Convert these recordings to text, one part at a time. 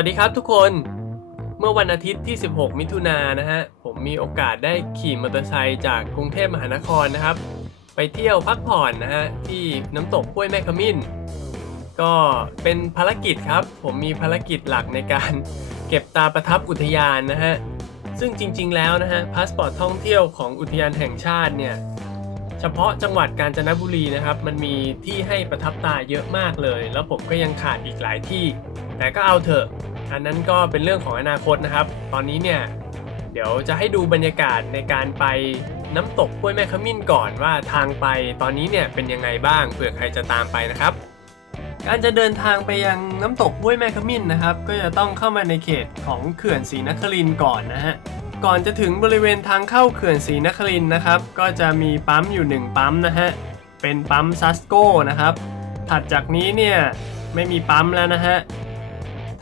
วัสดีครับทุกคนเมื่อวันอาทิตย์ที่ 16 มิถุนายนนะฮะผมมีโอกาสได้ขี่มอเตอร์ไซค์จากกรุงเทพมหานครนะครับไปเที่ยวพักผ่อนนะฮะที่น้ำตกห้วยแม่ขมิ้นก็เป็นภารกิจครับผมมีภารกิจหลักในการเก็บตาประทับอุทยานนะฮะซึ่งจริงๆแล้วนะฮะพาสปอร์ตท่องเที่ยวของอุทยานแห่งชาติเนี่ยเฉพาะจังหวัดกาญจนบุรีนะครับมันมีที่ให้ประทับตาเยอะมากเลยแล้วผมก็ยังขาดอีกหลายที่แต่ก็เอาเถอะอันนั้นก็เป็นเรื่องของอนาคตนะครับตอนนี้เนี่ยเดี๋ยวจะให้ดูบรรยากาศในการไปน้ำตกห้วยแม่ขมิ้นก่อนว่าทางไปตอนนี้เนี่ยเป็นยังไงบ้างเผื่อใครจะตามไปนะครับการจะเดินทางไปยังน้ำตกห้วยแม่ขมิ้นนะครับก็จะต้องเข้ามาในเขตของเขื่อนศรีนครินทร์ก่อนนะฮะก่อนจะถึงบริเวณทางเข้าเขื่อนศรีนครินทร์นะครับก็จะมีปั๊มอยู่1ปั๊มนะฮะเป็นปั๊มซัสโก้นะครับถัดจากนี้เนี่ยไม่มีปั๊มแล้วนะฮะ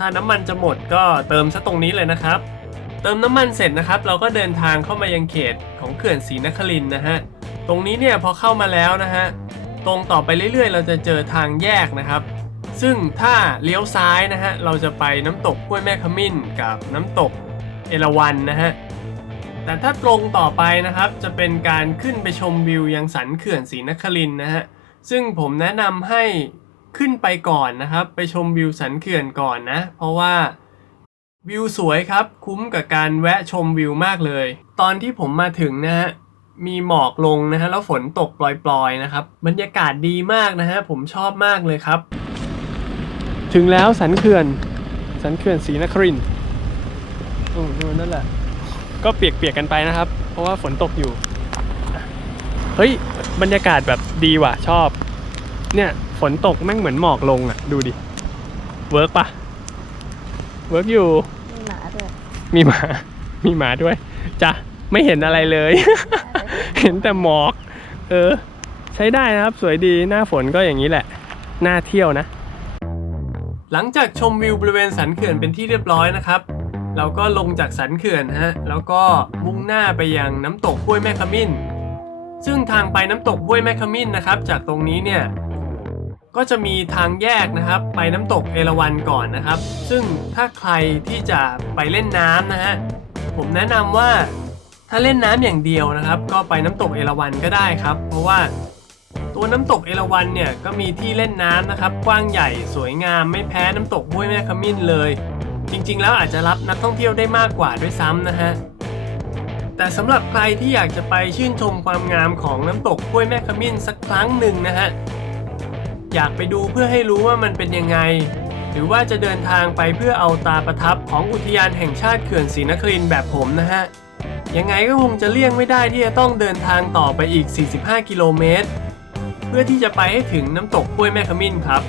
ถ้าน้ำมันจะหมดก็เติมซะตรงนี้เลยนะครับเติมน้ำมันเสร็จนะครับเราก็เดินทางเข้ามายังเขตของเขื่อนศรีนครินทร์นะฮะตรงนี้เนี่ยพอเข้ามาแล้วนะฮะตรงต่อไปเรื่อยๆเราจะเจอทางแยกนะครับซึ่งถ้าเลี้ยวซ้ายนะฮะเราจะไปน้ำตกห้วยแม่ขมิ้นกับน้ำตกเอราวัณนะฮะแต่ถ้าตรงต่อไปนะครับจะเป็นการขึ้นไปชมวิวยังสันเขื่อนศรีนครินทร์นะฮะซึ่งผมแนะนำให้ขึ้นไปก่อนนะครับไปชมวิวสันเขื่อนก่อนนะเพราะว่าวิวสวยครับคุ้มกับการแวะชมวิวมากเลยตอนที่ผมมาถึงนะฮะมีหมอกลงนะฮะแล้วฝนตกปลอยๆนะครับบรรยากาศดีมากนะฮะผมชอบมากเลยครับถึงแล้วสันเขื่อนศรีนครินทร์นั่นแหละก็เปียกๆกันไปนะครับเพราะว่าฝนตกอยู่เฮ้ยบรรยากาศแบบดีว่ะชอบเนี่ยฝนตกแม่งเหมือนหมอกลงอ่ะดูดิเวิร์กปะเวิร์กอยู่มีหมาด้วยมีหมาด้วยจ้ะไม่เห็นอะไรเลย เห็นแต่หมอกใช้ได้นะครับสวยดีหน้าฝนก็อย่างนี้แหละน่าเที่ยวนะหลังจากชมวิวบริเวณสันเขื่อนเป็นที่เรียบร้อยนะครับเราก็ลงจากสันเขื่อนฮะแล้วก็มุ่งหน้าไปยังน้ำตกห้วยแม่ขมิ้นซึ่งทางไปน้ำตกห้วยแม่ขมิ้นนะครับจากตรงนี้เนี่ยก็จะมีทางแยกนะครับไปน้ำตกเอราวัณก่อนนะครับซึ่งถ้าใครที่จะไปเล่นน้ำนะฮะผมแนะนำว่าถ้าเล่นน้ำอย่างเดียวนะครับก็ไปน้ำตกเอราวัณก็ได้ครับเพราะว่าตัวน้ำตกเอราวัณเนี่ยก็มีที่เล่นน้ำนะครับกว้างใหญ่สวยงามไม่แพ้น้ำตกห้วยแม่ขมิ้นเลยจริงๆแล้วอาจจะรับนักท่องเที่ยวได้มากกว่าด้วยซ้ำนะฮะแต่สำหรับใครที่อยากจะไปชื่นชมความงามของน้ำตกห้วยแม่ขมิ้นสักครั้งหนึ่งนะฮะอยากไปดูเพื่อให้รู้ว่ามันเป็นยังไงหรือว่าจะเดินทางไปเพื่อเอาตาประทับของอุทยานแห่งชาติเขื่อนศรีนครินทร์แบบผมนะฮะยังไงก็คงจะเลี่ยงไม่ได้ที่จะต้องเดินทางต่อไปอีก45กิโลเมตรเพื่อที่จะไปให้ถึงน้ำตกห้วยแม่ขมิ้นครับ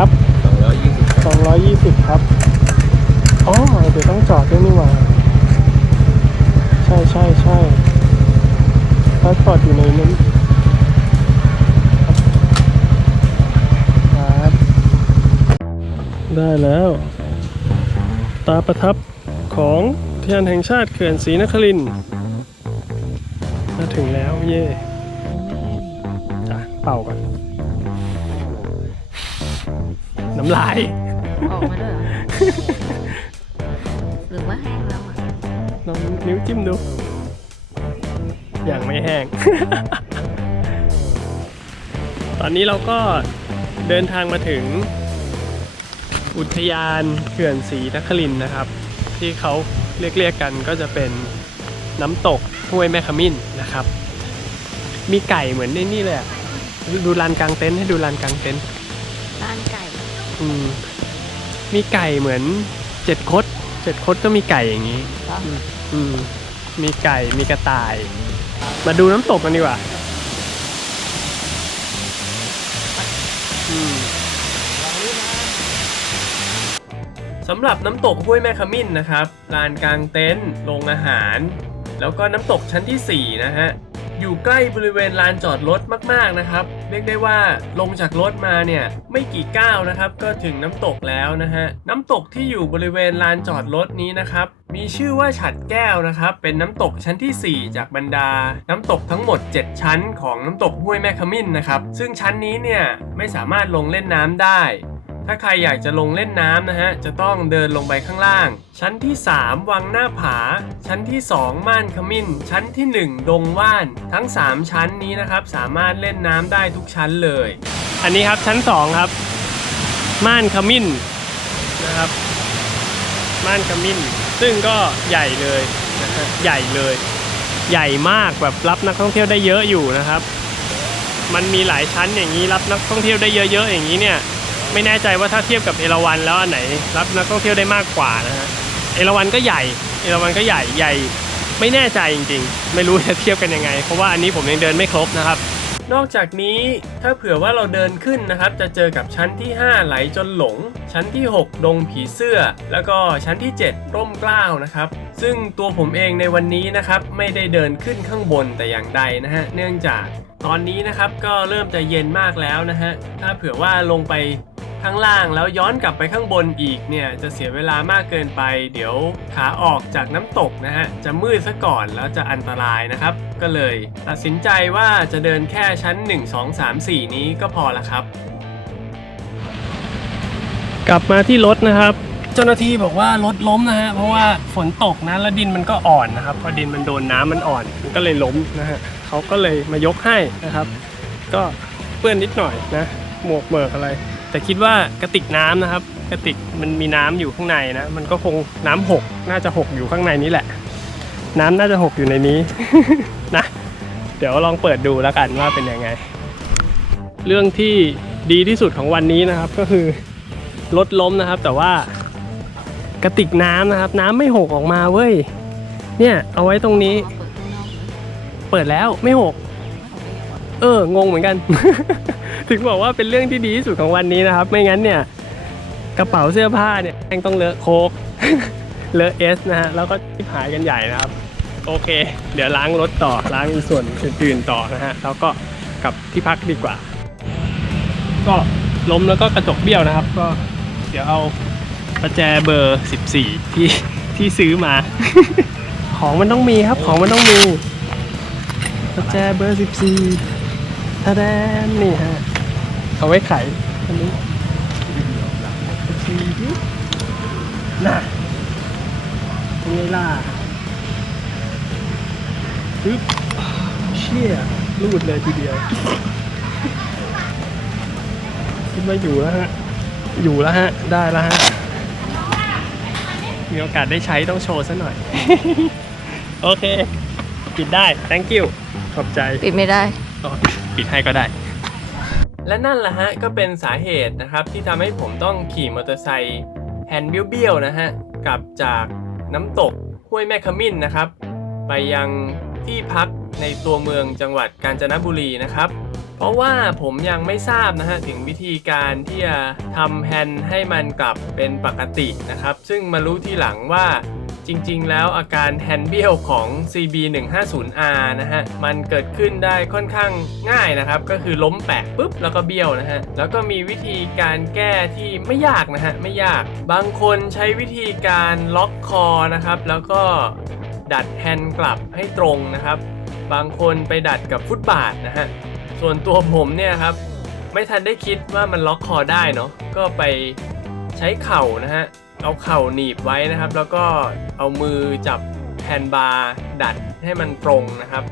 ครับ220ครับอ๋อเดี๋ยวต้องจอดด้วยนี่หว่าใช่พาสปอร์ตอยู่ในนั้นครับได้แล้วตาประทับของอุทยานแห่งชาติเขื่อนศรีนครินทร์มาถึงแล้วเย่จ้ะเป่ากันน้ำลายออกมาด้วยเหรอ หรือว่าแห้งแล้วอ่ะลองนิ้วจิ้มดูอย่างไม่แห้ง ตอนนี้เราก็เดินทางมาถึงอุทยานเขื่อนศรีนครินทร์นะครับที่เขาเรียกกันก็จะเป็นน้ำตกห้วยแม่ขมิ้นนะครับมีไก่เหมือนในนี่เลยอ่ะดูลานกลางเต็นท์ให้ดูลานกลางเต็นท์ร้านไก่มีไก่เหมือน7 คดก็มีไก่อย่างนี้มีไก่มีกระต่ายมาดูน้ำตกกันดีกว่าสำหรับน้ำตกห้วยแม่ขมิ้นนะครับลานกลางเต็นท์โรงอาหารแล้วก็น้ำตกชั้นที่4นะฮะ อยู่ใกล้บริเวณลานจอดรถมากๆนะครับเรียกได้ว่าลงจากรถมาเนี่ยไม่กี่ก้าวนะครับก็ถึงน้ำตกแล้วนะฮะน้ำตกที่อยู่บริเวณลานจอดรถนี้นะครับมีชื่อว่าฉัตรแก้วนะครับเป็นน้ำตกชั้นที่ 4 จากบรรดาน้ำตกทั้งหมด 7 ชั้นของน้ำตกห้วยแม่ขมิ้นนะครับซึ่งชั้นนี้เนี่ยไม่สามารถลงเล่นน้ำได้ถ้าใครอยากจะลงเล่นน้ำนะฮะจะต้องเดินลงไปข้างล่างชั้นที่ 3 วังหน้าผาชั้นที่ 2 ม่านขมิ้นชั้นที่ 1 ดงว่านทั้ง 3 ชั้นนี้นะครับสามารถเล่นน้ำได้ทุกชั้นเลยอันนี้ครับชั้น 2 ครับม่านขมิ้นนะครับม่านขมิ้นซึ่งก็ใหญ่เลยนะฮะใหญ่เลยใหญ่มากแบบรับนักท่องเที่ยวได้เยอะอยู่นะครับมันมีหลายชั้นอย่างนี้รับนักท่องเที่ยวได้เยอะๆอย่างนี้เนี่ยไม่แน่ใจว่าถ้าเทียบกับเอราวัณแล้วอันไหนรับนักท่องเที่ยวได้มากกว่านะฮะเอราวัณก็ใหญ่ใหญ่ไม่แน่ใจจริงๆไม่รู้จะเทียบกันยังไงเพราะว่าอันนี้ผมยังเดินไม่ครบนะครับนอกจากนี้ถ้าเผื่อว่าเราเดินขึ้นนะครับจะเจอกับชั้นที่ 5 ไหลจนหลงชั้นที่ 6 ดงผีเสื้อแล้วก็ชั้นที่ 7 ร่มเกล้านะครับซึ่งตัวผมเองในวันนี้นะครับไม่ได้เดินขึ้นข้างบนแต่อย่างใดนะฮะเนื่องจากตอนนี้นะครับก็เริ่มจะเย็นมากแล้วนะฮะถ้าเผื่อว่าลงไปข้างล่างแล้วย้อนกลับไปข้างบนอีกเนี่ยจะเสียเวลามากเกินไปเดี๋ยวขาออกจากน้ำตกนะฮะจะมืดซะก่อนแล้วจะอันตรายนะครับก็เลยตัดสินใจว่าจะเดินแค่ชั้น1 2 3 4นี้ก็พอละครับกลับมาที่รถนะครับเจ้าหน้าที่บอกว่ารถล้มนะฮะเพราะว่าฝนตกนะแล้วดินมันก็อ่อนนะครับพอดินมันโดนน้ำมันอ่อนมันก็เลยล้มนะฮะเขาก็เลยมายกให้นะครับก็เปื้อนนิดหน่อยนะหมวกเบิกอะไรแต่คิดว่ากระติกน้ำนะครับกระติกมันมีน้ำอยู่ข้างในนะมันก็คงน้ำหกน่าจะหกอยู่ข้างในนี้แหละน้ำน่าจะหกอยู่ในนี้ นะเดี๋ยวลองเปิดดูแล้วกันว่าเป็นยังไงเรื่องที่ดีที่สุดของวันนี้นะครับก็คือรถล้มนะครับแต่ว่ากระติกน้ำนะครับน้ำไม่หกออกมาเว้ยเนี่ยเอาไว้ตรงนี้เปิดแล้วไม่หกงงเหมือนกัน ถึงบอกว่าเป็นเรื่องที่ดีที่สุดของวันนี้นะครับไม่งั้นเนี่ยกระเป๋าเสื้อผ้าเนี่ยยังต้องเลอะโค้ก เลอะเอสนะฮะแล้วก็ทิพหายกันใหญ่นะครับโอเคเดี๋ยวล้างรถต่อล้างในส่วนอื่นๆต่อนะฮะแล้วก็กลับที่พักดีกว่าก็ล้มแล้วก็กระจกเบี้ยวนะครับก็เดี๋ยวเอาประแจเบอร์14ที่ซื้อมา ของมันต้องมีครับของมันต้องมีประแจเบอร์14ถ้าแดนนี่ฮะเอาไว้ไขอันนี้น่ะนี่ล่ะปึ๊บเชี่ยรูดเลยทีเดียวคิดว่าอยู่แล้วฮะได้แล้วฮะมีโอกาสได้ใช้ต้องโชว์ซะหน่อย โอเคปิดได้ thank you ขอบใจปิดไม่ได้ปิดให้ก็ได้และนั่นแหละฮะก็เป็นสาเหตุนะครับที่ทำให้ผมต้องขี่มอเตอร์ไซค์แฮนด์เบี้ยวๆนะฮะกลับจากน้ำตกห้วยแม่ขมิ้นนะครับไปยังที่พักในตัวเมืองจังหวัดกาญจนบุรีนะครับเพราะว่าผมยังไม่ทราบนะฮะถึงวิธีการที่จะทำแฮนด์ให้มันกลับเป็นปกตินะครับซึ่งมารู้ทีหลังว่าจริงๆแล้วอาการแฮนด์เบี้ยวของ CB150R นะฮะมันเกิดขึ้นได้ค่อนข้างง่ายนะครับก็คือล้มแปะปุ๊บแล้วก็เบี้ยวนะฮะแล้วก็มีวิธีการแก้ที่ไม่ยากนะฮะไม่ยากบางคนใช้วิธีการล็อกคอนะครับแล้วก็ดัดแฮนด์กลับให้ตรงนะครับบางคนไปดัดกับฟุตบาทนะฮะส่วนตัวผมเนี่ยครับไม่ทันได้คิดว่ามันล็อกคอได้เนาะก็ไปใช้เข่านะฮะเอาเข่าหนีบไว้นะครับแล้วก็เอามือจับแฮนด์บาร์ดัดให้มันตรงนะครับ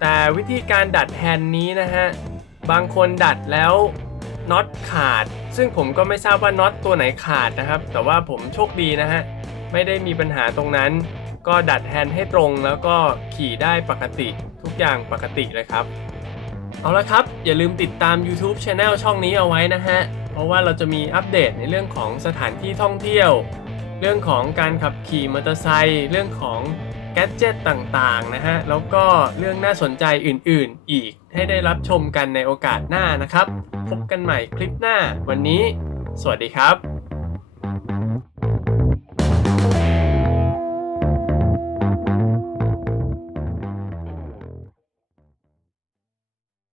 แต่วิธีการดัดแฮนด์นี้นะฮะบางคนดัดแล้วน็อตขาดซึ่งผมก็ไม่ทราบว่าน็อตตัวไหนขาดนะครับแต่ว่าผมโชคดีนะฮะไม่ได้มีปัญหาตรงนั้นก็ดัดแฮนด์ให้ตรงแล้วก็ขี่ได้ปกติทุกอย่างปกติเลยครับเอาละครับอย่าลืมติดตาม YouTube Channel ช่องนี้เอาไว้นะฮะเพราะว่าเราจะมีอัปเดตในเรื่องของสถานที่ท่องเที่ยวเรื่องของการขับขี่มอเตอร์ไซค์เรื่องของแกดเจ็ตต่างๆนะฮะแล้วก็เรื่องน่าสนใจอื่นๆอีกให้ได้รับชมกันในโอกาสหน้านะครับพบกันใหม่คลิปหน้าวันนี้สวัสดีครับ